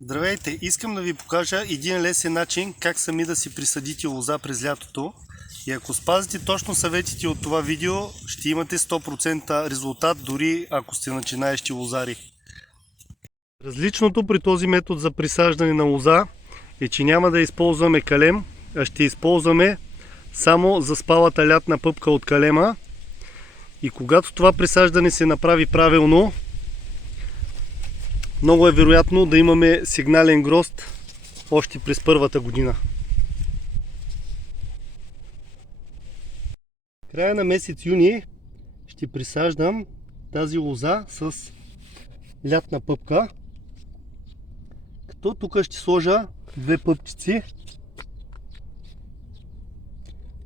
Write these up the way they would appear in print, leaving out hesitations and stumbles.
Здравейте! Искам да ви покажа един лесен начин как сами да си присадите лоза през лятото. И ако спазите точно съветите от това видео, ще имате 100% резултат, дори ако сте начинаещи лозари. Различното при този метод за присаждане на лоза е, че няма да използваме калем, а ще използваме само заспалата лятна пъпка от калема. И когато това присаждане се направи правилно, много е вероятно да имаме сигнален грозд още през първата година. В края на месец юни ще присаждам тази лоза с лятна пъпка, като тук ще сложа две пъпчици.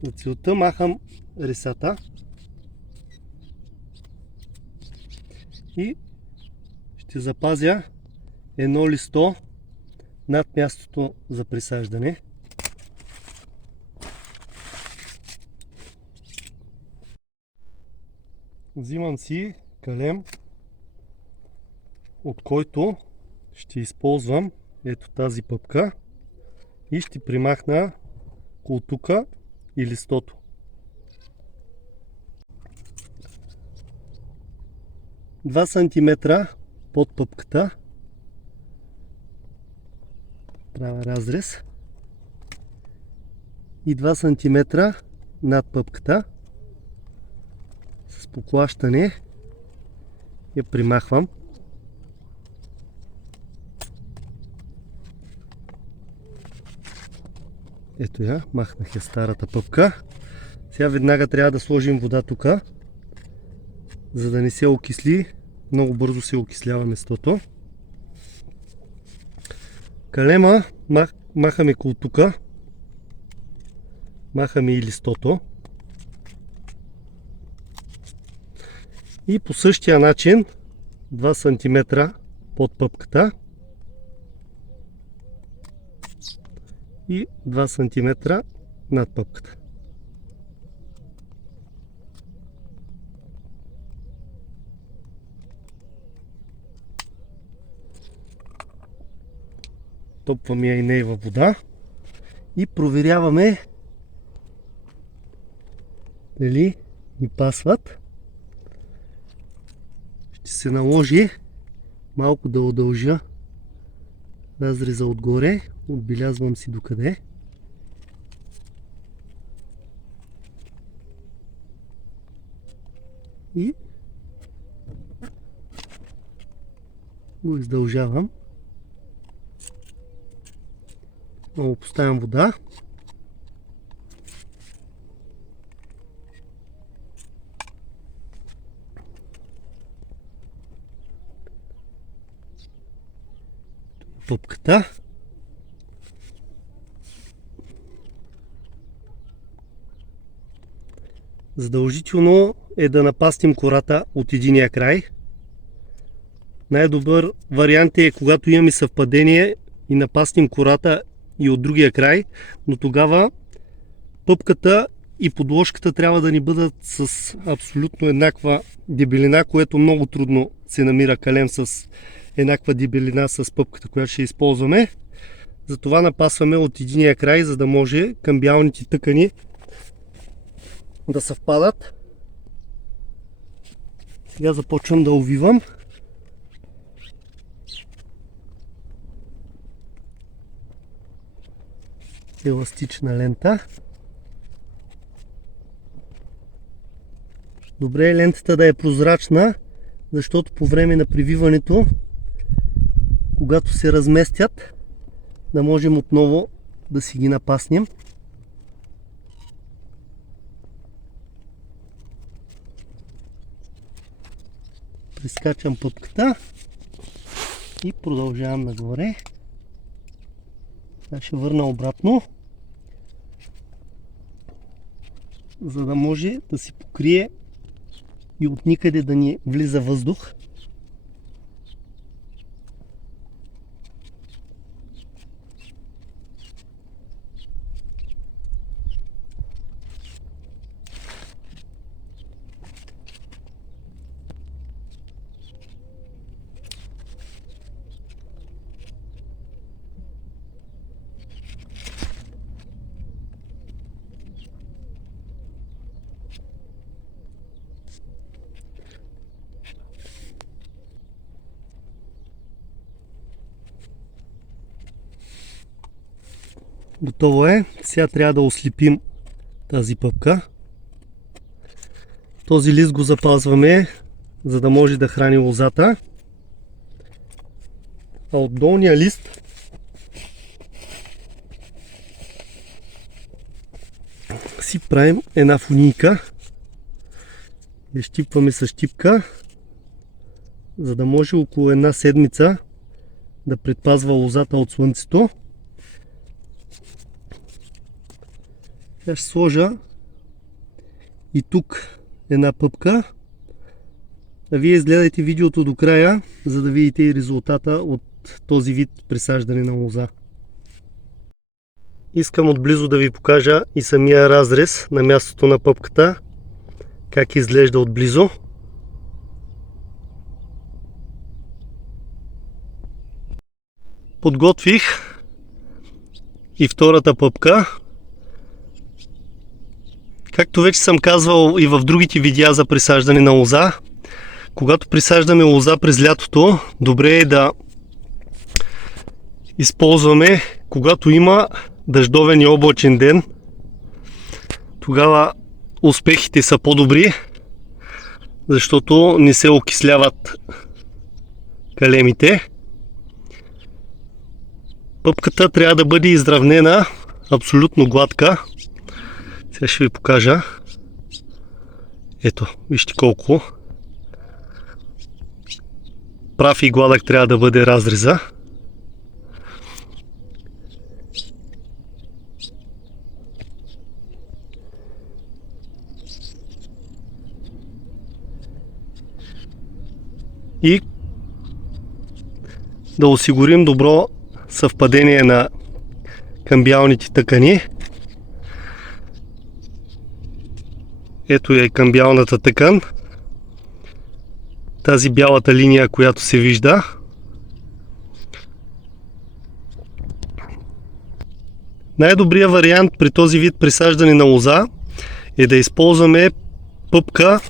За целта махам ресата и ще запазя едно листо над мястото за присаждане. Взимам си калем, от който ще използвам ето тази пъпка и ще примахна колтука и листото. Два сантиметра под пъпката правя разрез и 2 см над пъпката с поклащане я примахвам. Ето я, махнах я старата пъпка. Сега веднага трябва да сложим вода тук, за да не се окисли. Много бързо се окислява местото. Калема махаме колтука, махаме и листото. И по същия начин 2 см под пъпката и 2 см над пъпката. Топваме я и нея във вода и проверяваме дали ни пасват. Ще се наложи малко да удължа разреза отгоре. Отбелязвам си докъде. И го издължавам. Много поставям вода. Пъпката. Задължително е да напастим кората от единия край. Най-добър вариант е, когато имаме съвпадение и напастим кората и от другия край, но тогава пъпката и подложката трябва да ни бъдат с абсолютно еднаква дебелина, което много трудно се намира калем с еднаква дебелина с пъпката, която ще използваме. Затова напасваме от единия край, за да може камбиалните тъкани да съвпадат. Сега започвам да увивам. Еластична лента. Добре е лентата да е прозрачна, защото по време на прививането, когато се разместят, да можем отново да си ги напаснем. Прескачам пъпката и продължавам нагоре. Сега ще върна обратно, за да може да си покрие и от никъде да ни влиза въздух. Готово е. Сега трябва да ослепим тази пъпка. Този лист го запазваме, за да може да храни лозата. А от долния лист си правим една фунийка. Я щипваме с щипка, за да може около една седмица да предпазва лозата от слънцето. Сега ще сложа и тук една пъпка. А вие изгледайте видеото до края, за да видите и резултата от този вид присаждане на лоза. Искам отблизо да ви покажа и самия разрез на мястото на пъпката, как изглежда отблизо. Подготвих и втората пъпка. Както вече съм казвал и в другите видеа за присаждане на лоза, когато присаждаме лоза през лятото, добре е да използваме, когато има дъждовен и облачен ден. Тогава успехите са по-добри, защото не се окисляват калемите. Пъпката трябва да бъде изравнена, абсолютно гладка. Сега ще ви покажа. Ето, вижте колко прав и гладък трябва да бъде разреза. И да осигурим добро съвпадение на камбиалните тъкани. Ето е камбиалната тъкан. Тази бялата линия, която се вижда. Най-добрият вариант при този вид присаждане на лоза е да използваме пъпка,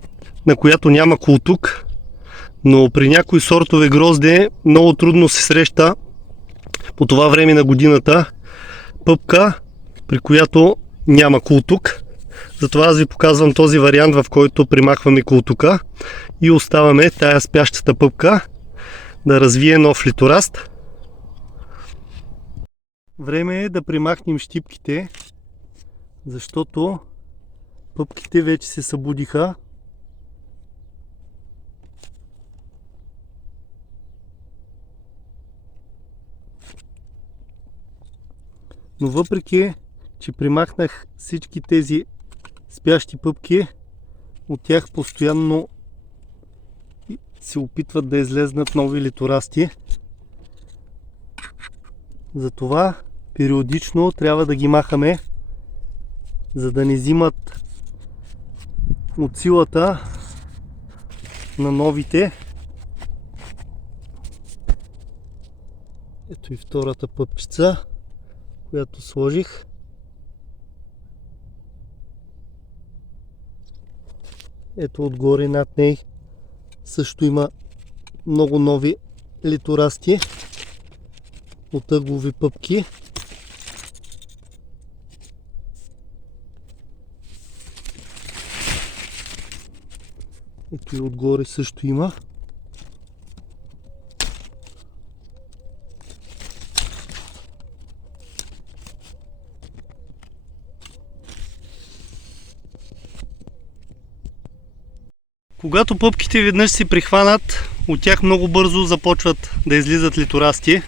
на която няма култук, но при някои сортове грозде много трудно се среща по това време на годината пъпка, при която няма култук. Затова аз ви показвам този вариант, в който примахваме култука и оставаме тая спящата пъпка да развие нов литораст. Време е да примахнем щипките, защото пъпките вече се събудиха. Но въпреки, че примахнах всички тези спящи пъпки, от тях постоянно се опитват да излезнат нови литорасти. Затова периодично трябва да ги махаме, за да не взимат от силата на новите. Ето и втората пъпчица, която сложих. Ето отгоре над ней също има много нови литорасти от ъглови пъпки. Ето и отгоре също има. Когато пъпките веднъж се прихванат, от тях много бързо започват да излизат литорасти.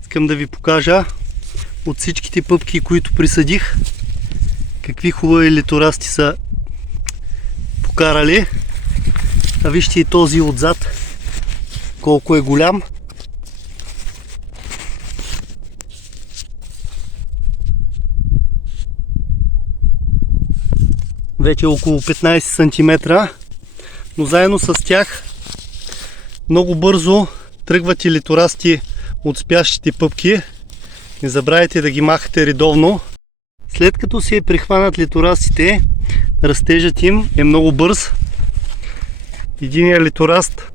Искам да ви покажа от всичките пъпки, които присъдих, какви хубави литорасти са покарали. А вижте и този отзад, колко е голям. Вече около 15 см. Но заедно с тях много бързо тръгват и литорасти от спящите пъпки. Не забравяйте да ги махате редовно. След като се прихванат литорастите, растежът им е много бърз. Единият литораст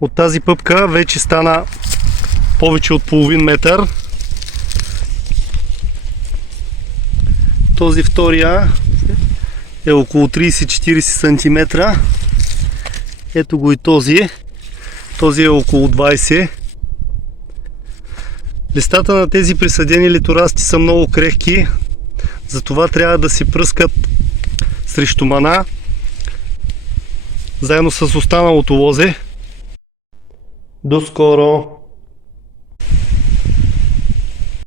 от тази пъпка вече стана повече от половин метър. Този втория е около 30-40 см. Ето го и този. Този е около 20. Листата на тези присадени литорасти са много крехки, затова трябва да си пръскат срещу мана, заедно с останалото лозе. До скоро!